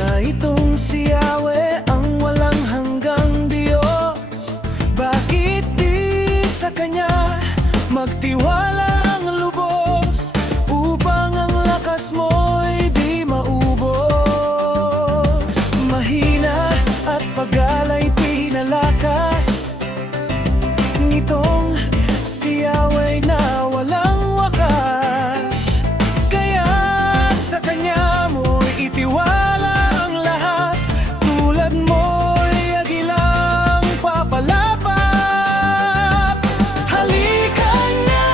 na itong si Yahweh ang walang hanggang Diyos. Bakit di sa Kanya magtiwala ang lubos, upang ang lakas mo'y di maubos? Mahina at pag-alay pinalakas nitong si Yahweh na walang wakas. Kaya sa Kanya mo'y itiwala ang lahat, tulad mo'y agilang papalapat. Halika na,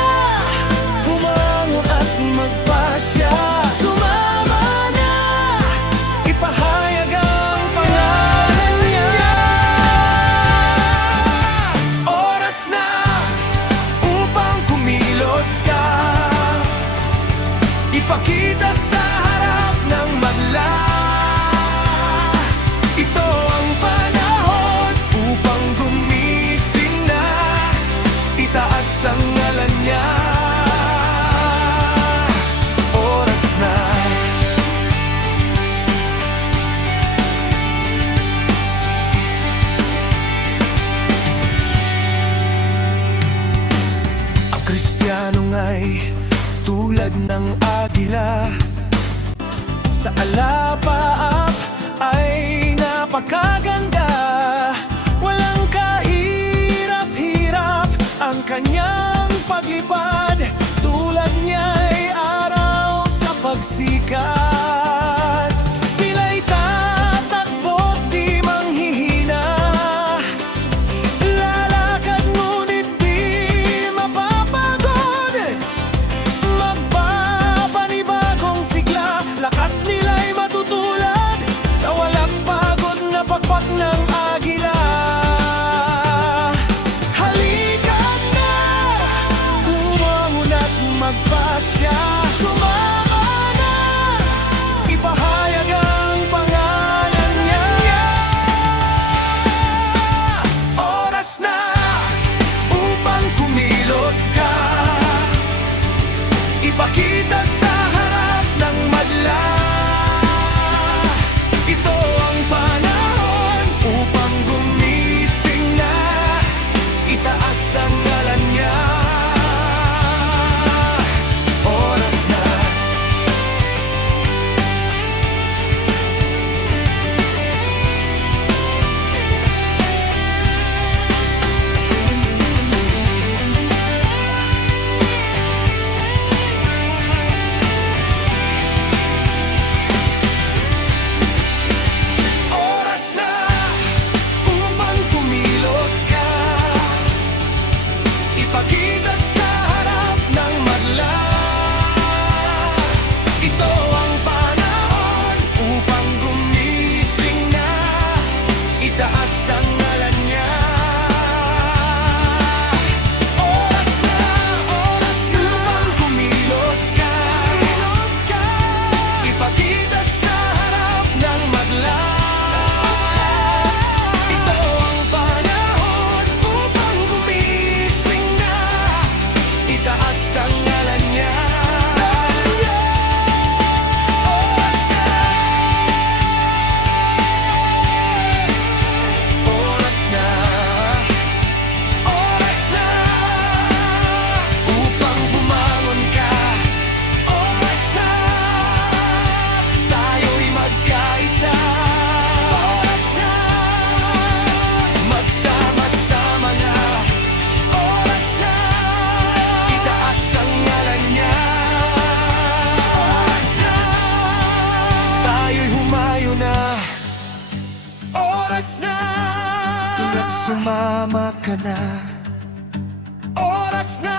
bumangon at magpasya, sumama na, ipahayag ang pangalan niya. Oras na upang kumilos ka, ipakita sa harap ng madla. Ito ang panahon upang gumising na, itaas ang ngalan niya. Oras na. Ang Kristiyano nga'y tulad ng agila, sa alapaap ay napakaganda. Walang kahirap-hirap ang kanyang paglipad, tulad niya'y araw sa pagsikat. Sila'y tatakbo't di manghihina, lalakad ngunit di mapapagod. Magpapanibagong sigla, lakas nila'y matutulad sa walang pagod na pakpak ng agila. Halika na, bumangon at magpasya, sumama na, ipahayag ang pangalan niya. Oras na upang kumilos ka, ipakita sa harap ng madla. Ito ang panahon upang gumising na, itaas ang ngalan niya. Oras na. Oras na upang kumilos ka, ipakita sa harap ng madla. Ito ang panahon upang gumising na, itaas ang ngalan niya. Oras na upang kumilos ka, ipakita sa harap ng madla. Ito ang panahon upang gumising na, itaas ang ngalan niya. Oras na. Oras na. Oras na upang bumangon ka. Oras na tayo'y magkaisa. Oras na magsama-sama na. Oras na itaas ang ngalan niya. Oras na tayo'y humayo na. Oras na tula't sumama ka na. Oras na